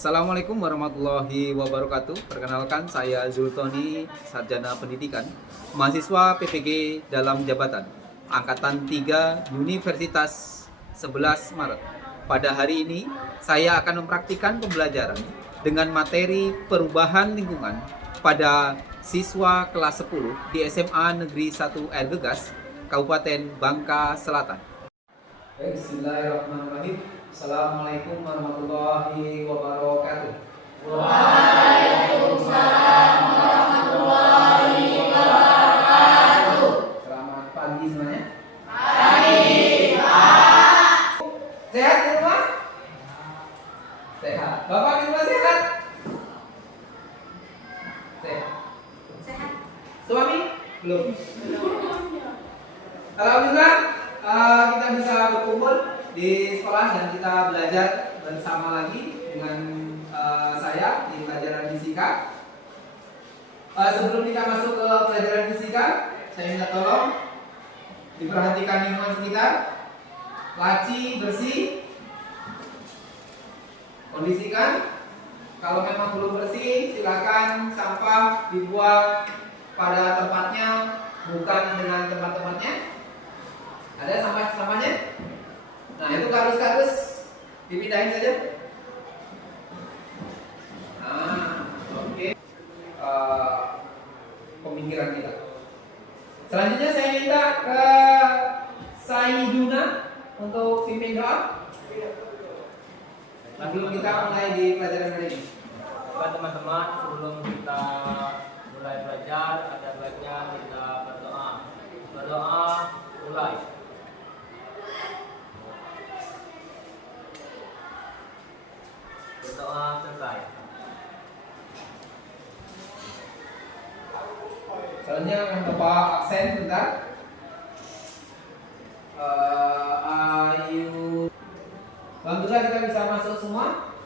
Assalamualaikum warahmatullahi wabarakatuh. Perkenalkan, saya Zultoni, Sarjana Pendidikan, mahasiswa PPG dalam jabatan Angkatan 3 Universitas 11 Maret. Pada hari ini, saya akan mempraktikkan pembelajaran dengan materi perubahan lingkungan pada siswa kelas 10 di SMA Negeri 1 Air Gegas, Kabupaten Bangka Selatan. Bismillahirrahmanirrahim. Assalamualaikum warahmatullahi wabarakatuh. Waalaikumsalam warahmatullahi wabarakatuh. Selamat pagi semuanya. Pagi, Pak. Sehat di rumah? Sehat. Bapak di rumah sehat? Sehat. Sehat. Suami? Belum. Alhamdulillah, kita bisa berkumpul di sekolah dan kita belajar bersama lagi dengan saya di pelajaran fisika. Sebelum kita masuk ke pelajaran fisika, saya minta tolong diperhatikan lingkungan sekitar, laci bersih, kondisikan. Kalau memang belum bersih, silakan sampah dibuang pada tempatnya, bukan dengan tempat-tempatnya. Ada sampah-sampahnya? Nah, itu kardus-kardus dipindahin saja. Nah, oke. Pemikiran kita. Selanjutnya saya minta ke Saiduna untuk pimpin doa. Sebelum kita mulai di pelajaran hari ini. Baik teman-teman, sebelum kita mulai belajar, ada baiknya kita berdoa. Berdoa, mulai. Berdoa selesai. Selanjutnya akan Bapak absen bentar. Ayo. Alhamdulillah kita bisa masuk semua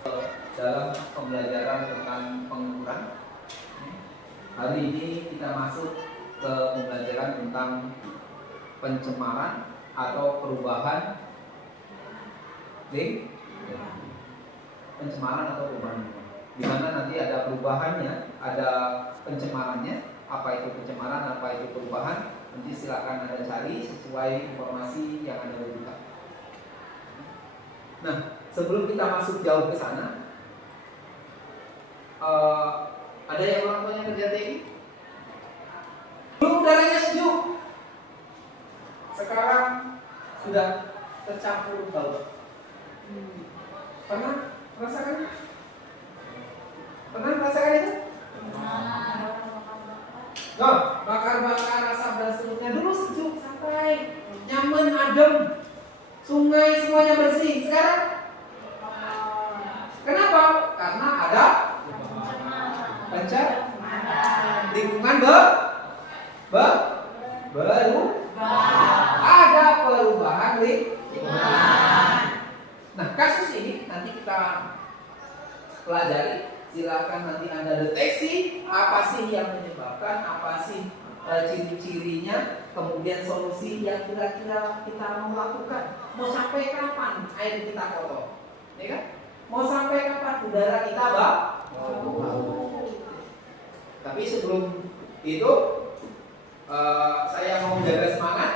dalam pembelajaran tentang pengukuran. Hari ini kita masuk ke pembelajaran tentang pencemaran atau perubahan lingkungan. Pencemaran atau perubahan lingkungan. Di mana nanti ada perubahannya, ada pencemarannya. Apa itu pencemaran, apa itu perubahan? Nanti silakan Anda cari sesuai informasi yang Anda butuhkan. Nah, sebelum kita masuk jauh ke sana, ada yang orang tuanya kerja TI? Dulu udaranya sejuk, sekarang sudah tercampur bau. Pernah merasakan? Pernah merasakan itu? Loh, bakar-bakar asap dan seterusnya. Dulu sejuk, santai, nyaman, adem, sungai semuanya bersih. Sekarang kenapa? Karena ada pencemaran lingkungan baru. Ada perubahan lingkungan. Nah, kasus ini nanti kita pelajari. Silakan nanti Anda deteksi apa sih yang menyebabkan, apa sih ciri-cirinya, kemudian solusi yang kira-kira kita mau lakukan. Mau sampai kapan air kita kotor? Ya kan? Mau sampai kapan udara kita bau? Tapi sebelum itu saya mau menjaga semangat.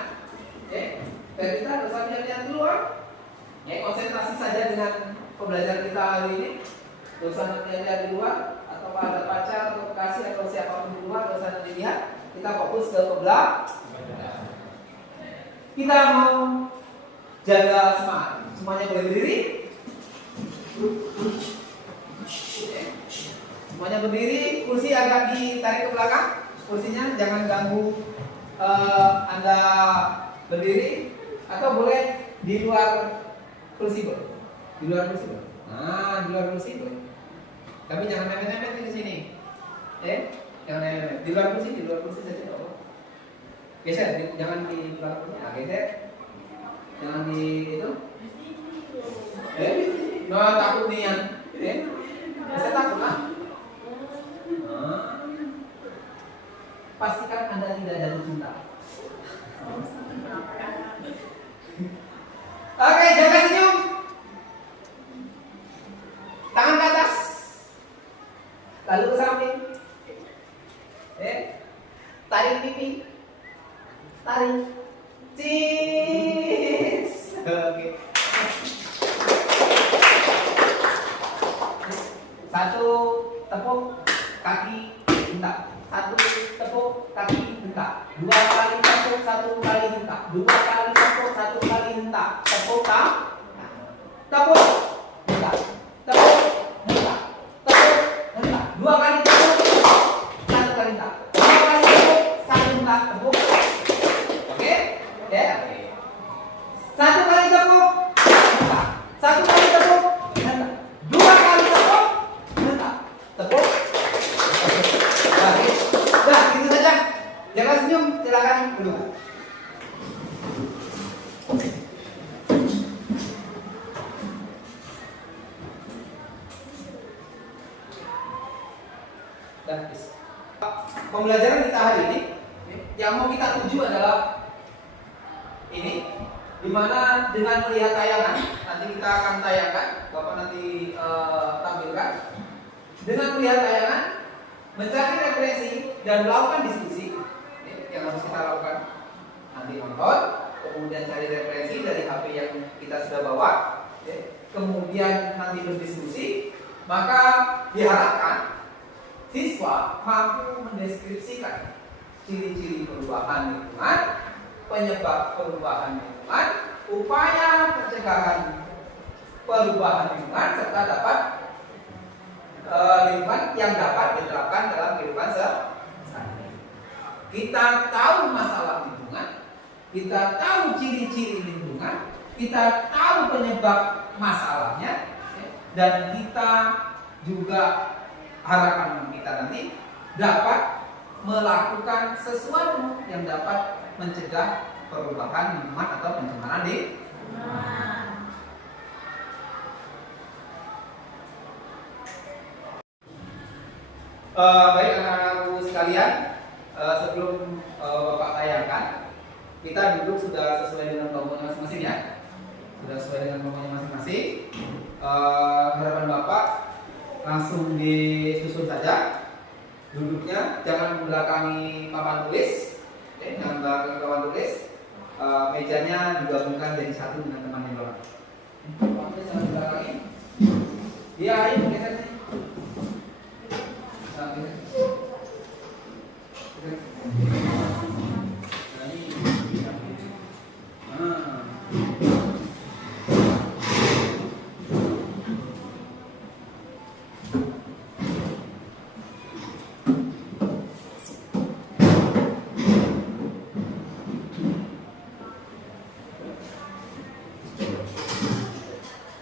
Dan kita harus lihat keluar. Konsentrasi saja dengan pembelajaran kita hari ini. Dosa nanti ada di luar, atau ada pacar atau kasih atau siapapun di luar, dosa nanti lihat. Kita fokus ke pembelajaran. Kita mau jaga semangat. Semuanya boleh berdiri. Semuanya berdiri. Kursi agak ditarik ke belakang. Kursinya jangan ganggu Anda berdiri. Atau boleh di luar kursi boleh. Di luar kursi boleh. Nah, di luar kursi boleh. Tapi jangan nempel-nempel di sini. Jangan nempel. Di luar kursi saja. Geser, jangan di luar kursi. Nah, geser. Jangan di itu. Takut nih yang. Bisa takut lah. Pastikan Anda tidak jatuh cinta. Oke, jaga senyum. Tangan ke atas. lalu ke samping. Tarik pipi. Tarik. Cheese. Oke. Satu tepuk kaki hentak. Satu tepuk kaki hentak. Dua kali tepuk, satu kali hentak. Dua kali tepuk, satu kali hentak. Tepuk tak? Tepuk hentak. Tepuk hentak. Tepuk hentak. Dua kali tepuk, satu kali hentak. Dua kali tepuk, satu hentak. Tepuk. Oke? Ya. Oke. Satu kali tepuk hentak. Satu kali tepuk hentak. Dua kali tepuk hentak. Tepuk. Oke. Dah, gitu saja. Jangan senyum, silakan duduk. Dah, bis. Pembelajaran kita hari ini yang mau kita tuju adalah ini, dimana dengan melihat tayangan, nanti kita akan tayangkan, Bapak nanti tampilkan. Dengan melihat tayangan, mencari referensi dan melakukan diskusi, yang harus kita lakukan. Nanti nonton, kemudian cari referensi dari HP yang kita sudah bawa, kemudian nanti berdiskusi, maka diharapkan siswa mampu mendeskripsikan ciri-ciri perubahan lingkungan, penyebab perubahan lingkungan, upaya pencegahan perubahan lingkungan, serta dapat lingkungan yang dapat diterapkan dalam kehidupan sehari-hari. Kita tahu masalah lingkungan, kita tahu ciri-ciri lingkungan, kita tahu penyebab masalahnya, dan kita juga harapan kita nanti dapat melakukan sesuatu yang dapat mencegah perubahan lingkungan atau pencemaran lingkungan. Baik anak-anakku sekalian, sebelum Bapak tayangkan, kita duduk sudah sesuai dengan kelompoknya masing-masing ya. Sudah sesuai dengan kelompoknya masing-masing. Harapan Bapak langsung disusun saja duduknya, jangan membelakangi papan tulis, jangan membelakangi papan tulis. Mejanya digabungkan jadi satu dengan temannya Bapak. Papan tulis jangan dibelakangi. Dia ayo geser sini.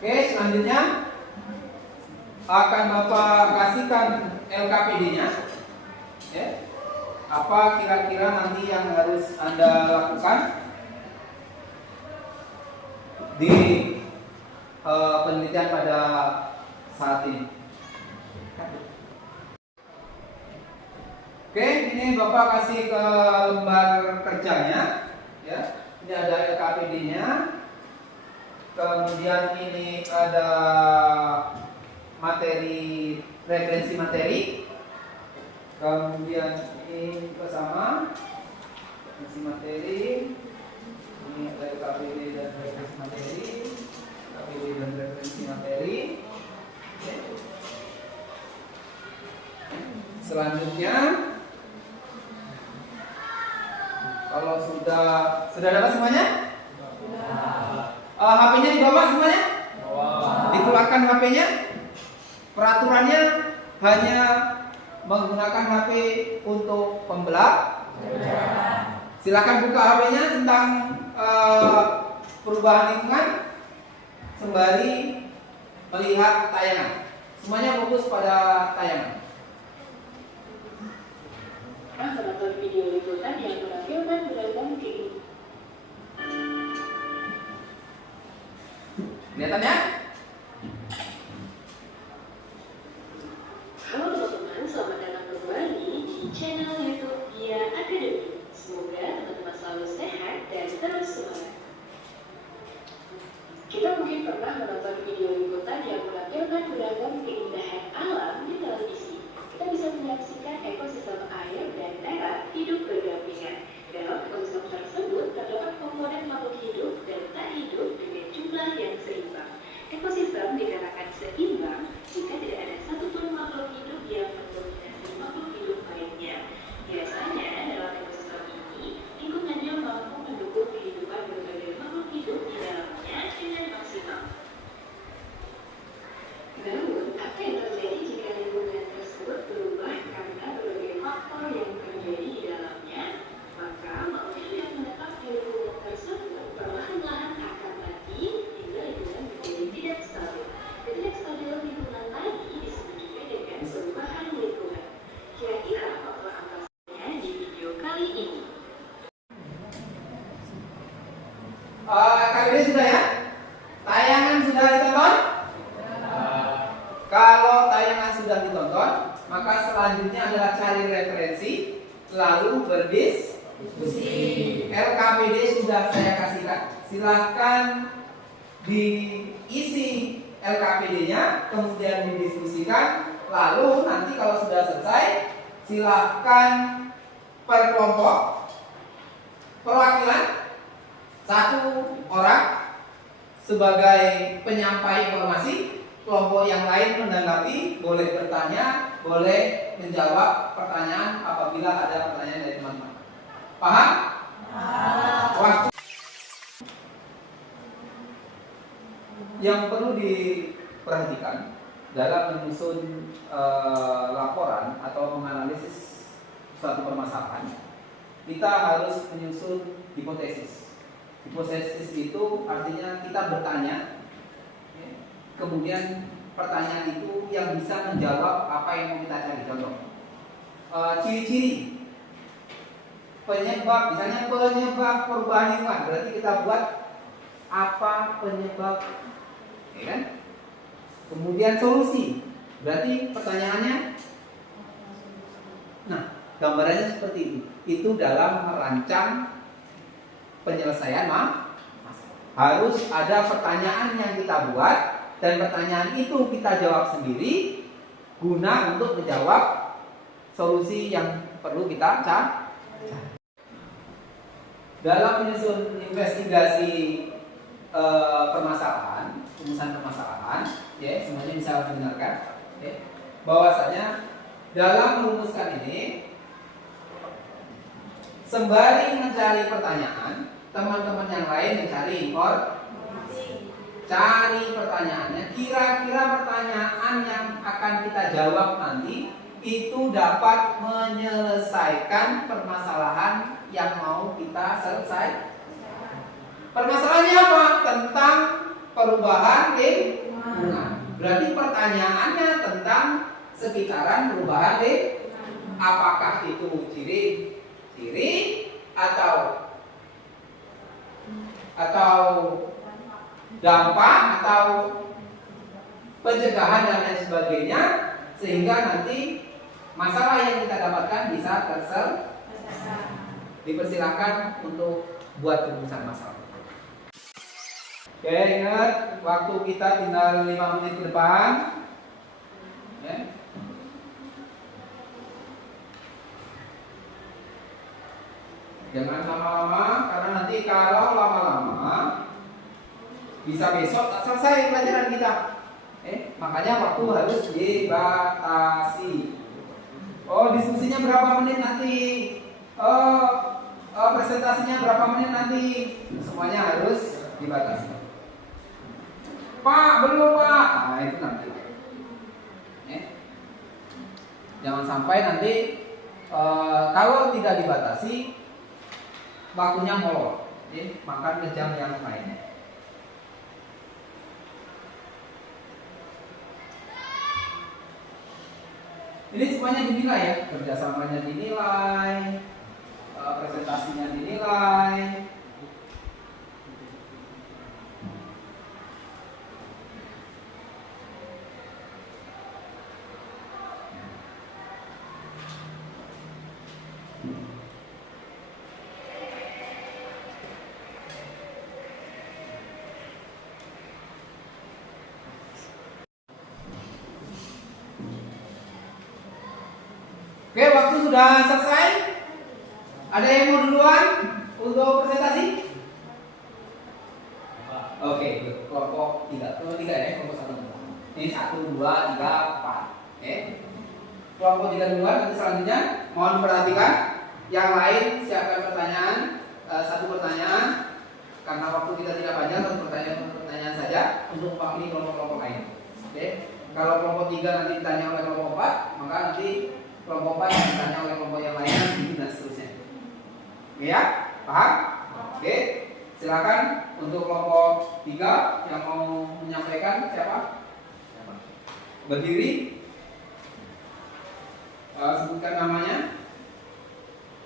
Oke, selanjutnya akan Bapak kasihkan LKPD-nya. Apa kira-kira nanti yang harus Anda lakukan di penelitian pada saat ini? Oke, ini Bapak kasih ke lembar kerjanya, ya. Ini ada LKPD-nya. Kemudian ini ada materi, referensi materi. Kemudian ini juga sama, referensi materi. Ini ada KPD dan referensi materi, KPD dan referensi materi. Selanjutnya, kalau sudah dapat semuanya? HP-nya dibawa semuanya? Dikeluarkan HP-nya. Peraturannya hanya menggunakan HP untuk pembelajaran. Silakan buka HP-nya tentang perubahan lingkungan sembari melihat tayangan. Semuanya fokus pada tayangan. Menonton video liputan yang menampilkan beragam keinginan. Kelihatannya? Halo teman-teman, selamat datang kembali di channel YouTube Dia Academy. Semoga teman-teman selalu sehat dan terus semangat. Kita mungkin pernah menonton video liputan yang menampilkan beragam keindahan alam di televisi. kita bisa menyaksikan ekosistem air dan darat hidup berdampingan. Dalam ekosistem tersebut terdapat komponen makhluk hidup dan tak hidup dengan jumlah yang seimbang. Ekosistem dikatakan seimbang jika tidak ada satupun makhluk hidup yang mendominasi makhluk hidup lainnya. Biasanya dalam ekosistem ini, lingkungannya mampu mendukung kehidupan berbagai makhluk hidup di dalamnya dengan maksimal. Namun, apa yang terjadi jika lingkungan tersebut berubah karena berbagai faktor yang terjadi di dalamnya? Maka makhluk yang menetap di lingkungan tersebut perlahan-lahan akan mati hingga lingkungan menjadi tidak stabil. Ketidakstabilan lingkungan tadi disebut juga dengan perubahan lingkungan. Kira-kira faktor apa saja di video kali ini? Kali ini sudah ya? Tayangan sudah ditonton? Kalau tayangan sudah ditonton, maka selanjutnya adalah cari referensi, lalu berdiskusi. LKPD sudah saya kasihkan. Silahkan diisi LKPD-nya, kemudian didiskusikan. Lalu nanti kalau sudah selesai, silahkan per kelompok perwakilan 1 orang sebagai penyampai informasi. Kelompok yang lain menanggapi, boleh bertanya, boleh menjawab pertanyaan apabila ada pertanyaan dari teman-teman. Paham? Waktu yang perlu diperhatikan dalam menyusun laporan atau menganalisis suatu permasalahan, kita harus menyusun hipotesis. Hipotesis itu artinya kita bertanya, kemudian pertanyaan itu yang bisa menjawab apa yang mau kita cari. Contoh, ciri-ciri penyebab, misalnya penyebab perubahan lingkungan, berarti kita buat apa penyebab, ya kan? Kemudian solusi, berarti pertanyaannya, nah gambarannya seperti itu. Itu dalam merancang penyelesaian masalah. Harus ada pertanyaan yang kita buat, dan pertanyaan itu kita jawab sendiri guna untuk menjawab solusi yang perlu kita cari. Dalam menyusun investigasi permasalahan, rumusan permasalahan, ya semuanya bisa mendengarkan, ya, bahwasanya dalam merumuskan ini, sembari mencari pertanyaan, teman-teman yang lain mencari informasi. Cari pertanyaannya, kira-kira pertanyaan yang akan kita jawab nanti itu dapat menyelesaikan permasalahan yang mau kita selesai. Permasalahannya apa? Tentang perubahan lingkungan. Berarti pertanyaannya tentang sekitaran perubahan lingkungan. Apakah itu ciri-ciri atau dampak atau pencegahan dan lain sebagainya, sehingga nanti masalah yang kita dapatkan bisa terselesaikan. Dipersilakan untuk buat rumusan masalah. Oke, ingat waktu kita tinggal 5 menit ke depan, ya. Jangan lama-lama, karena nanti kalau lama-lama bisa besok tak selesai pelajaran kita. Makanya waktu harus dibatasi. Oh, diskusinya berapa menit nanti? Presentasinya berapa menit nanti? Semuanya harus dibatasi. Pak, belum Pak. Nah, itu nanti. Jangan sampai nanti kalau tidak dibatasi, waktunya molor, makan ke jam yang lainnya. Ini semuanya dinilai ya, kerjasamanya dinilai, presentasinya dinilai. Oke, waktu sudah selesai. Ada yang mau duluan untuk presentasi? Oke, kelompok 3. Kelompok 3 ya, kelompok 1. Ini 1, 2, 3, 4. Oke. Kelompok 3 duluan, nanti selanjutnya mohon perhatikan. Yang lain siapkan pertanyaan, satu pertanyaan. Karena waktu kita tidak panjang, satu pertanyaan saja untuk mewakili kelompok-kelompok lain. Oke. Kalau kelompok 3 nanti ditanya oleh kelompok 4, maka nanti kelompok 4 yang ditanya oleh kelompok yang lain dan seterusnya. Oke ya? Paham? Oke. Silakan untuk kelompok 3 yang mau menyampaikan siapa? Berdiri. Sebutkan namanya.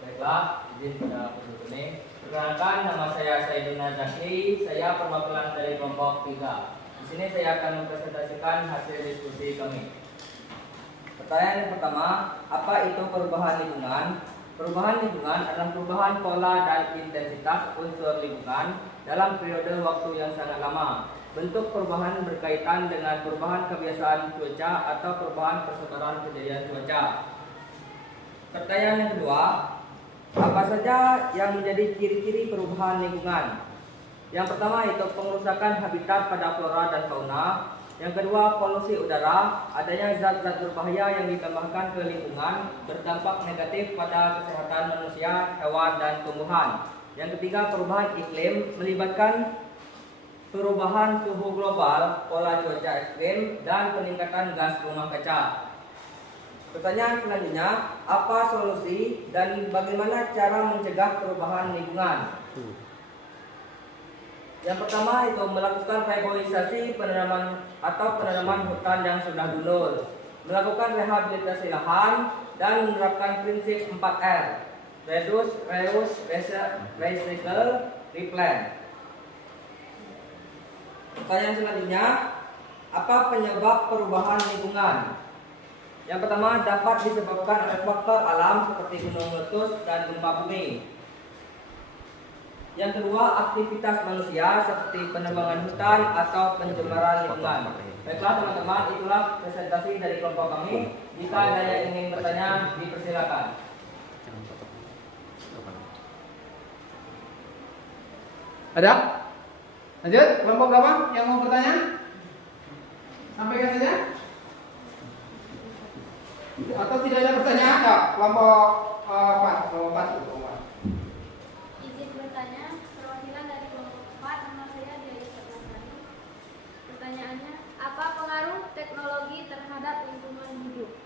Baiklah, izin pada penduduk ini. Perkenalkan, nama saya Saidun Nazaki. Saya perwakilan dari kelompok 3. Di sini saya akan mempresentasikan hasil diskusi kami. Pertanyaan yang pertama, apa itu perubahan lingkungan? Perubahan lingkungan adalah perubahan pola dan intensitas unsur lingkungan dalam periode waktu yang sangat lama. Bentuk perubahan berkaitan dengan perubahan kebiasaan cuaca atau perubahan persebaran kejadian cuaca. Pertanyaan yang kedua, apa saja yang menjadi ciri-ciri perubahan lingkungan? Yang pertama itu pengerusakan habitat pada flora dan fauna. Yang kedua, polusi udara, adanya zat-zat berbahaya yang ditambahkan ke lingkungan berdampak negatif pada kesehatan manusia, hewan, dan tumbuhan. Yang ketiga, perubahan iklim melibatkan perubahan suhu global, pola cuaca ekstrim, dan peningkatan gas rumah kaca. Pertanyaan selanjutnya, apa solusi dan bagaimana cara mencegah perubahan lingkungan? Yang pertama itu melakukan reboisasi penanaman atau penanaman hutan yang sudah gundul, melakukan rehabilitasi lahan, dan menerapkan prinsip 4R, reduce, reuse, recycle, replant. Pertanyaan selanjutnya, apa penyebab perubahan lingkungan? Yang pertama dapat disebabkan oleh faktor alam seperti gunung meletus dan gempa bumi. Yang kedua, aktivitas manusia seperti penebangan hutan atau pencemaran lingkungan. Baiklah teman-teman, itulah presentasi dari kelompok kami. Jika ada yang ingin bertanya, dipersilakan. Ada? Lanjut, kelompok berapa yang mau bertanya? Sampaikan saja. Atau tidak ada pertanyaan? Ya, kelompok 4, kelompok 4. Izin bertanya, perwakilan dari kelompok 4, nama saya Dia Sernasani. Pertanyaannya, apa pengaruh teknologi terhadap lingkungan hidup?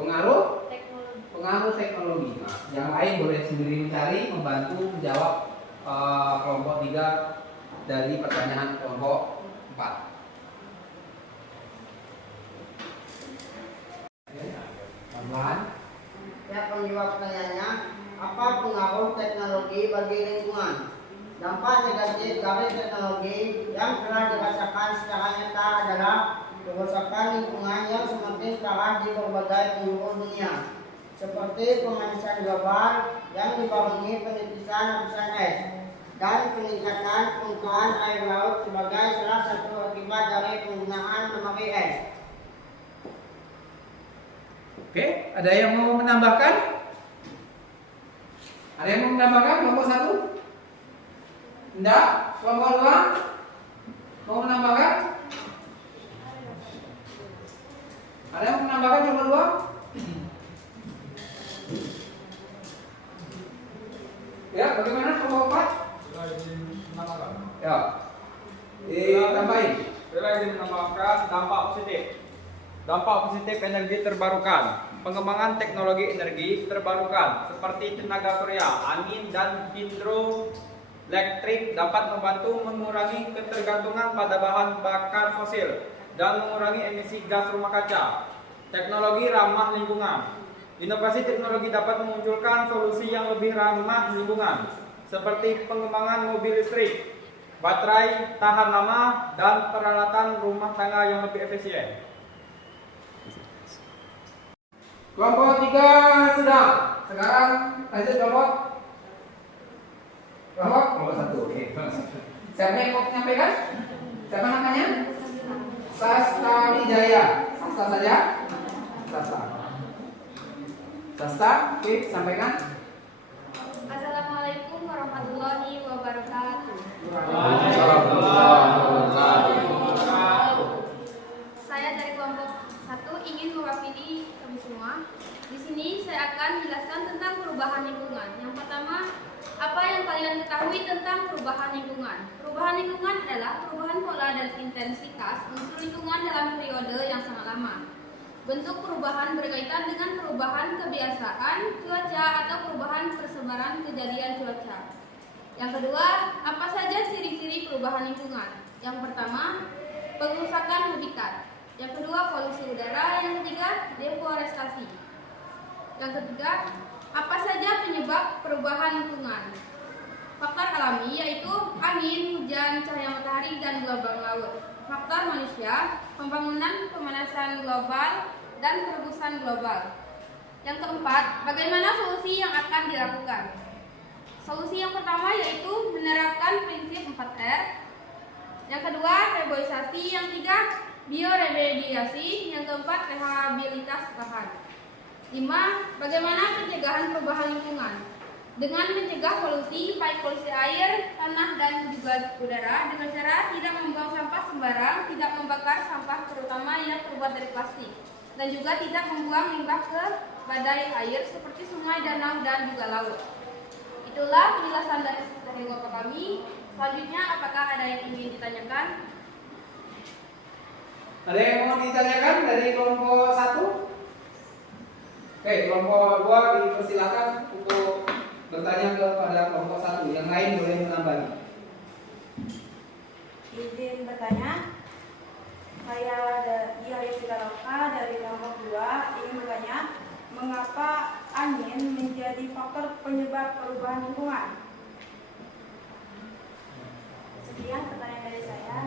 Pengaruh? Teknologi. Pengaruh teknologi. Nah, yang lain boleh sendiri mencari, membantu menjawab kelompok 3 dari pertanyaan kelompok 4. Tambahan? Saya akan menjawab pertanyaannya, apa pengaruh teknologi bagi lingkungan? Dampak negatif dari teknologi yang telah dirasakan secara nyata adalah kerusakan lingkungan yang semakin parah di berbagai penjuru dunia, seperti pemanasan global yang dibarengi penipisan lapisan es dan peningkatan permukaan air laut sebagai salah satu akibat dari penggunaan memori es. Oke, ada yang mau menambahkan? Ada yang mau menambahkan kelompok 1? Tidak? Kelompok 2? Mau menambahkan? Ada yang mau menambahkan kelompok 2? Ya, bagaimana kelompok 4? Ya. Tambahin. Saya ingin menambahkan dampak positif. Dampak positif energi terbarukan. Pengembangan teknologi energi terbarukan seperti tenaga surya, angin, dan hidroelektrik dapat membantu mengurangi ketergantungan pada bahan bakar fosil dan mengurangi emisi gas rumah kaca. Teknologi ramah lingkungan. Inovasi teknologi dapat memunculkan solusi yang lebih ramah lingkungan, seperti pengembangan mobil listrik, baterai tahan lama, dan peralatan rumah tangga yang lebih efisien. Kelompok 3 sudah. Sekarang lanjut kelompok 1. Oke. Siapa yang mau menyampaikan? Siapa namanya? Sasta Wijaya. Sasta saja. Sasta. Swasta, oke, sampaikan. Assalamualaikum warahmatullahi wabarakatuh. Saya dari kelompok 1 ingin mewakili kami semua. Di sini saya akan menjelaskan tentang perubahan lingkungan. Yang pertama, apa yang kalian ketahui tentang perubahan lingkungan? Perubahan lingkungan adalah perubahan pola dan intensitas unsur lingkungan dalam periode yang sangat lama. Bentuk perubahan berkaitan dengan perubahan kebiasaan cuaca atau perubahan persebaran kejadian cuaca. Yang kedua, apa saja ciri-ciri perubahan lingkungan? Yang pertama, pengerusakan habitat. Yang kedua, polusi udara. Yang ketiga, deforestasi. Yang ketiga, apa saja penyebab perubahan lingkungan? Faktor alami yaitu angin, hujan, cahaya matahari, dan gelombang laut. Faktor manusia, pembangunan, pemanasan global, dan perebusan global. Yang keempat, bagaimana solusi yang akan dilakukan? Solusi yang pertama yaitu menerapkan prinsip 4R. Yang kedua, reboisasi. Yang ketiga, bioremediasi. Yang keempat, rehabilitas lahan. 5. Bagaimana pencegahan perubahan lingkungan? Dengan mencegah polusi, baik polusi air, tanah, dan juga udara dengan cara tidak membuang sampah sembarang, tidak membakar sampah terutama yang terbuat dari plastik, dan juga tidak membuang limbah ke badai air seperti sungai, danau, dan juga laut. Itulah penjelasan dari kelompok kami. Selanjutnya, apakah ada yang ingin ditanyakan? Ada yang mau ditanyakan dari kelompok 1? Oke, kelompok 2 dipersilakan untuk bertanya kepada kelompok 1. Yang lain boleh menambahi. Izin bertanya. Saya Diaya Sigaloka dari kelompok 2 ingin bertanya, mengapa angin menjadi faktor penyebab perubahan lingkungan? Sekian pertanyaan dari saya.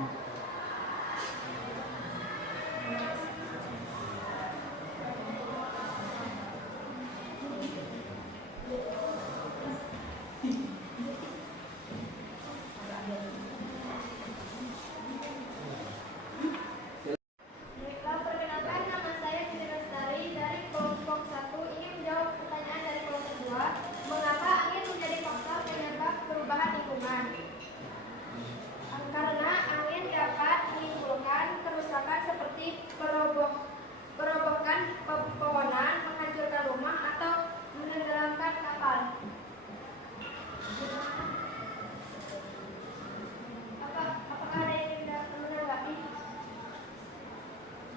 Baiklah, perkenalkan, nama saya Fitri Lestari dari kelompok 1 ingin menjawab pertanyaan dari kelompok 2. Mengapa angin menjadi faktor penyebab perubahan lingkungan? Karena angin dapat menimbulkan kerusakan seperti perobohan pepohonan, menghancurkan rumah, atau menenggelamkan kapal. Apakah ada yang ingin menanggapi?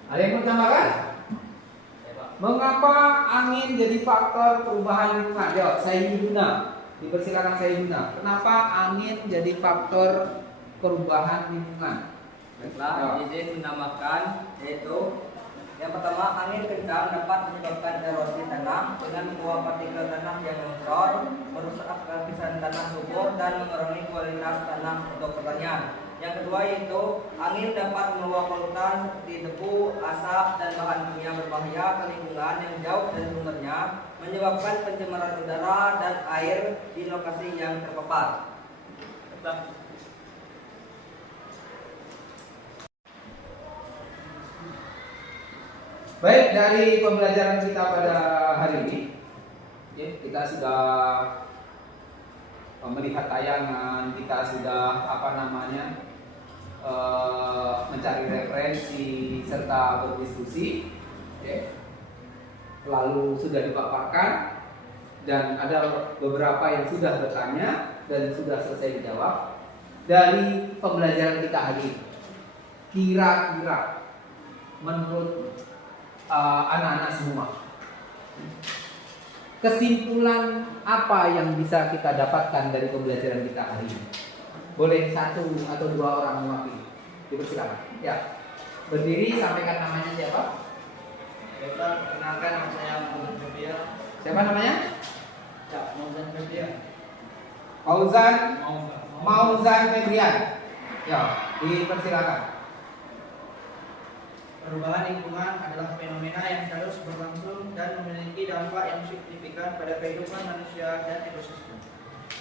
Ada yang mau tambahkan? Mengapa angin jadi faktor perubahan lingkungan? Yo, saya Yuna. Dipersilakan saya Yuna. Kenapa angin jadi faktor perubahan lingkungan? Baiklah, izin menambahkan yaitu yang pertama, angin kencang dapat menyebabkan erosi tanah dengan membawa partikel tanah yang longsor, merusak lapisan tanah subur, dan mengurangi kualitas tanah untuk pertanian. Yang kedua yaitu angin dapat membawa polutan seperti debu, asap, dan bahan kimia berbahaya ke lingkungan yang jauh dari sumbernya, menyebabkan pencemaran udara dan air di lokasi yang terpapar. Baik, dari pembelajaran kita pada hari ini, ya, kita sudah melihat tayangan, kita sudah mencari referensi serta berdiskusi, ya. Lalu sudah dipaparkan dan ada beberapa yang sudah bertanya dan sudah selesai dijawab. Dari pembelajaran kita hari ini, kira-kira menurut anak-anak semua, kesimpulan apa yang bisa kita dapatkan dari pembelajaran kita hari ini? Boleh 1 atau 2 orang mewakili. Dipersilakan. Ya, berdiri, sampaikan namanya siapa? Perkenalkan, nama saya Mauzan Febrian. Siapa namanya? Ya, Mauzan Febrian. Mauzan Febrian. Ya, dipersilakan. Perubahan lingkungan adalah fenomena yang terus berlangsung dan memiliki dampak yang signifikan pada kehidupan manusia dan ekosistem.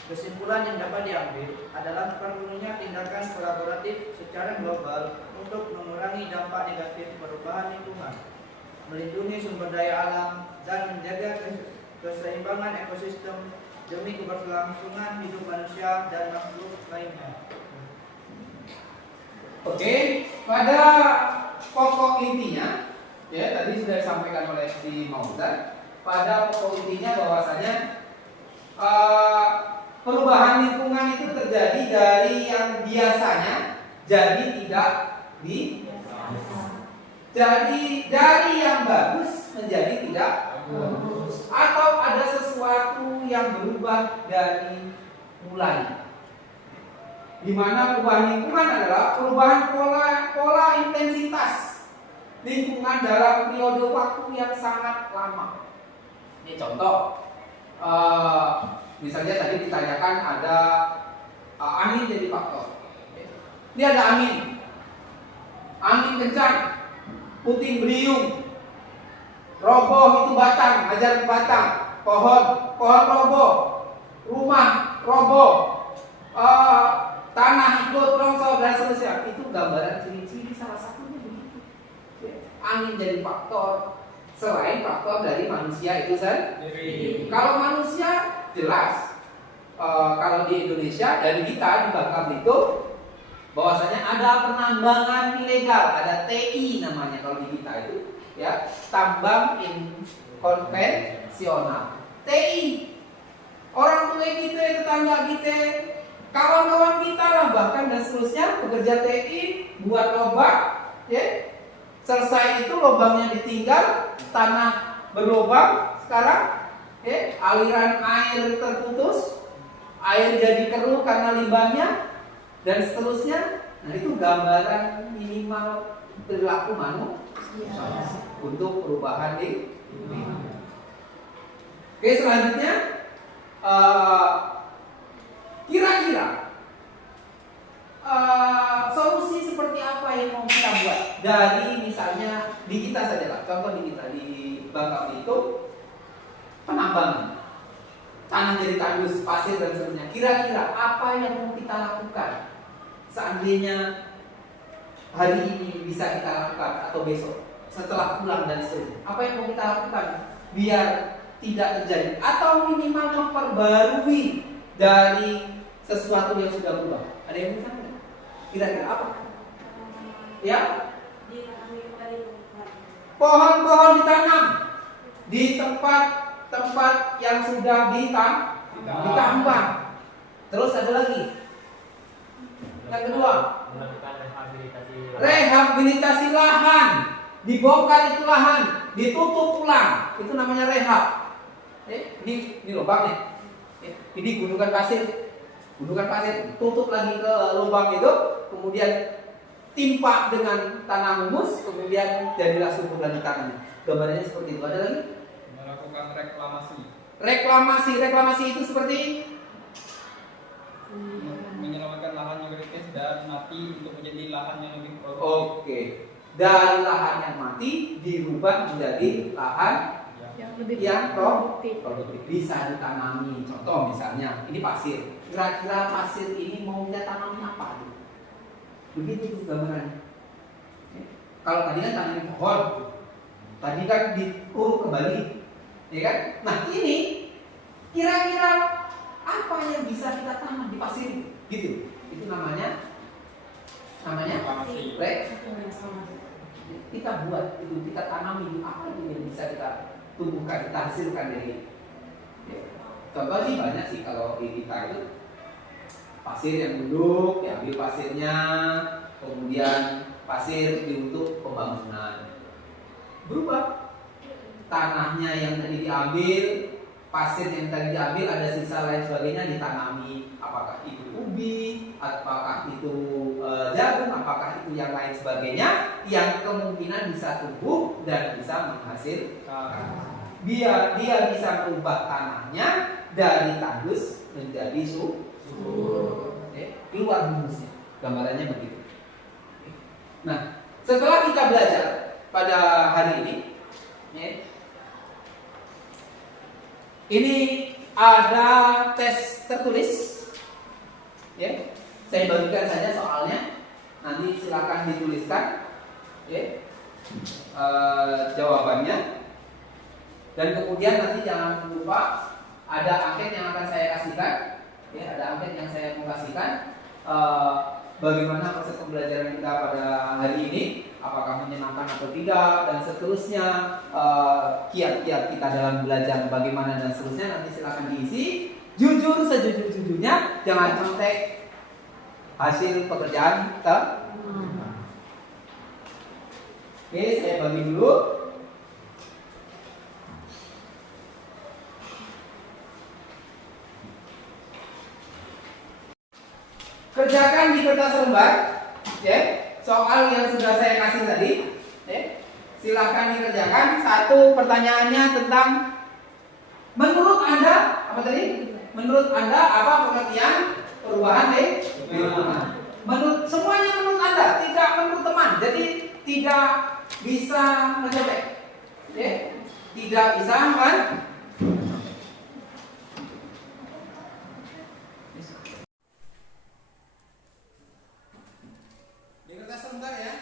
Kesimpulan yang dapat diambil adalah perlunya tindakan kolaboratif secara global untuk mengurangi dampak negatif perubahan lingkungan, melindungi sumber daya alam, dan menjaga keseimbangan ekosistem demi keberlangsungan hidup manusia dan makhluk lainnya. Oke, pada pokok intinya, ya tadi sudah disampaikan oleh si Mauzan. Pada pokok intinya bahwasanya perubahan lingkungan itu terjadi dari yang biasanya jadi tidak jadi dari yang bagus menjadi tidak bagus, atau ada sesuatu yang berubah dari mulanya. Di mana perubahan lingkungan adalah perubahan pola intensitas lingkungan dalam periode waktu yang sangat lama. Ini contoh, misalnya tadi ditanyakan ada angin jadi faktor. Ini ada angin kencang, puting beliung, roboh itu batang, hajar batang, pohon roboh, rumah roboh, tanah ikut longsor dan seterusnya. Itu gambaran ciri-ciri salah satunya begitu. Angin jadi faktor selain faktor dari manusia itu sendiri. Kalau manusia jelas, kalau di Indonesia dan kita di Bangka Belitung, bahwasanya ada penambangan ilegal, ada TI namanya kalau di kita itu, ya, tambang konvensional. TI, orang tua kita, tetangga kita, kawan-kawan kita lah bahkan dan seterusnya bekerja TI, buat lubang, ya. Selesai itu lubangnya ditinggal, tanah berlubang, sekarang aliran air terputus, air jadi keruh karena limbahnya dan seterusnya. Nah, itu gambaran minimal perilaku manusia untuk perubahan lingkungan. Oke, selanjutnya kira-kira solusi seperti apa yang mau kita buat dari misalnya di kita saja lah, contoh di kita di Bangka Belitung, penambangan tanah jadi tandus, pasir dan sebagainya. Kira-kira apa yang mau kita lakukan seandainya hari ini bisa kita lakukan atau besok setelah pulang dari sini? Apa yang mau kita lakukan biar tidak terjadi atau minimal memperbarui dari sesuatu yang sudah berubah? Ada yang bisa nggak? Kira-kira apa? Ya? Pohon-pohon ditanam di tempat yang sudah ditambang. Terus ada lagi. Yang kedua, melakukan rehabilitasi lahan. Dibongkar itu lahan, ditutup ulang. Itu namanya rehab. Ini lubang nih. Ini gundukan pasir, tutup lagi ke lubang itu, kemudian timpa dengan tanah humus, kemudian jadilah subur lagi tanahnya. Gambarnya seperti itu. Ada lagi? Melakukan Reklamasi itu seperti menyelamatkan lahan yang kritis dan mati untuk menjadi lahan yang lebih produktif. oke. Dari lahan yang mati dirubah menjadi lahan yang produktif. Bisa ditanami. Contoh misalnya, ini pasir. Kira-kira pasir ini mau kita tanami apa? Begitu gambarannya. Kalau tadi kan tanami pohon, tadi kan diuruk kembali, ya kan? Nah ini kira-kira apa yang bisa kita tanam di pasir gitu? Itu namanya kita buat itu, kita tanami apa yang bisa kita tumbuhkan, kita hasilkan dari. Contoh sih banyak sih kalau di kita itu pasir yang duduk, diambil pasirnya, kemudian pasir untuk pembangunan. Berubah tanahnya yang tadi diambil, pasir yang tadi diambil, ada sisa lain sebagainya ditanami. Apakah itu ubi, apakah itu jagung, apakah itu yang lain sebagainya, yang kemungkinan bisa tumbuh dan bisa menghasilkan. Dia bisa merubah tanahnya dari tandus menjadi subur. Keluar humusnya. Gambarannya begitu. Nah, setelah kita belajar pada hari ini, ini ada tes tertulis. Saya bagikan saja soalnya. Nanti silakan dituliskan jawabannya. Dan kemudian nanti jangan lupa ada angket yang akan saya kasihkan, ya, ada angket yang saya mau kasihkan. Bagaimana proses pembelajaran kita pada hari ini, apakah menyenangkan atau tidak, dan seterusnya, kiat-kiat kita dalam belajar bagaimana dan seterusnya, nanti silakan diisi. Jujur sejujur-jujurnya, jangan contek hasil pekerjaan Oke, saya bagi dulu. Kerjakan di kertas lembar, ya, soal yang sudah saya kasih tadi, ya. Silakan dikerjakan. Satu pertanyaannya tentang menurut Anda apa tadi? Menurut Anda apa pengertian perubahan lingkungan? Semuanya menurut Anda, tidak menurut teman. Jadi tidak bisa menjawab, ya. Tidak bisa kan? Di kertas sebentar ya.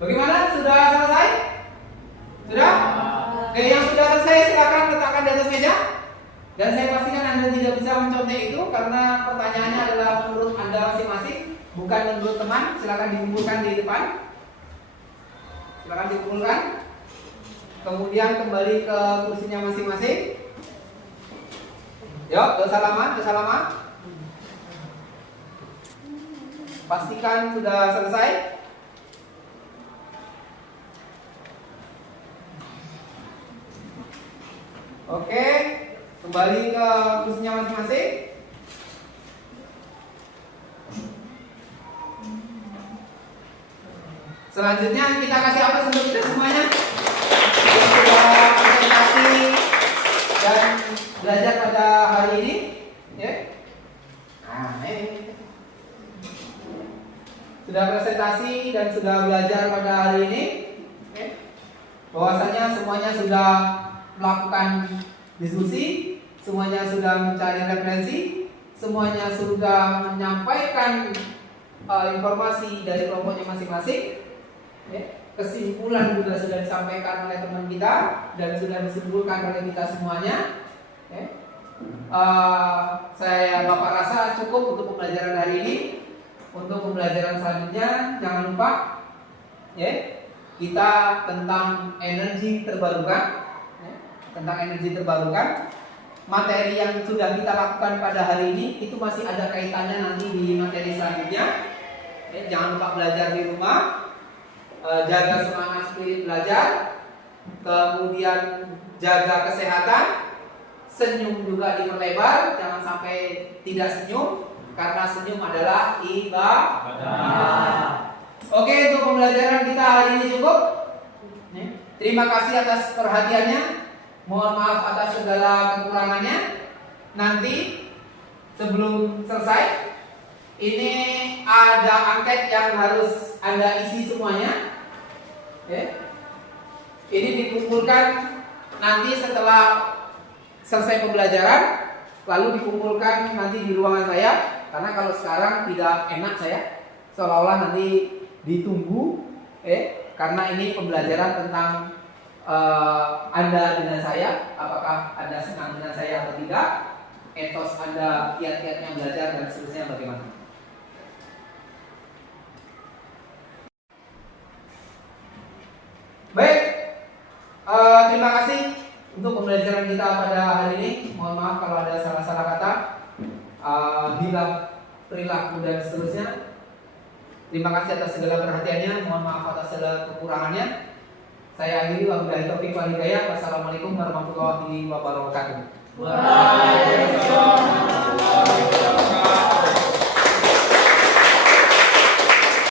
Bagaimana? Sudah selesai? Sudah? Oke, yang sudah selesai silakan letakkan di atas meja. Dan saya pastikan Anda tidak bisa mencontek itu karena pertanyaannya adalah menurut Anda masing-masing, bukan menurut teman. Silakan dikumpulkan di depan. Silakan dikumpulkan. Kemudian kembali ke kursinya masing-masing. Yuk, dosa lama. Pastikan sudah selesai. Oke, kembali ke kursinya masing-masing. Selanjutnya kita kasih apa untuk kita semuanya? Yang sudah presentasi dan belajar pada hari ini, ya. Nah, ini sudah presentasi dan sudah belajar pada hari ini, ya. Bahwasanya semuanya sudah melakukan diskusi, semuanya sudah mencari referensi, semuanya sudah menyampaikan informasi dari kelompoknya masing-masing, ya. Kesimpulan juga sudah disampaikan oleh teman kita dan sudah disimpulkan oleh kita semuanya, ya. Bapak rasa cukup untuk pembelajaran hari ini. Untuk pembelajaran selanjutnya jangan lupa, ya, kita tentang energi terbarukan. Tentang energi terbarukan, materi yang sudah kita lakukan pada hari ini itu masih ada kaitannya nanti di materi selanjutnya. Jangan lupa belajar di rumah, jaga semangat spirit belajar, kemudian jaga kesehatan, senyum juga diperlebar, jangan sampai tidak senyum karena senyum adalah ibadah. Oke, untuk pembelajaran kita hari ini cukup. Terima kasih atas perhatiannya. Mohon maaf atas segala kekurangannya. Nanti sebelum selesai, ini ada angket yang harus Anda isi semuanya, ya. Ini dikumpulkan nanti setelah selesai pembelajaran, lalu dikumpulkan nanti di ruangan saya. Karena kalau sekarang tidak enak saya, seolah-olah nanti ditunggu, karena ini pembelajaran tentang Anda dengan saya, apakah Anda senang dengan saya atau tidak, etos Anda, kiat-kiatnya belajar dan seterusnya bagaimana. Baik, terima kasih untuk pembelajaran kita pada hari ini. Mohon maaf kalau ada salah-salah kata, hilang perilaku dan seterusnya. Terima kasih atas segala perhatiannya. Mohon maaf atas segala kekurangannya. Saya akhiri wabillahi taufiq wal hidayah. Wassalamualaikum warahmatullahi wabarakatuh. Waalaikumsalam warahmatullahi wabarakatuh.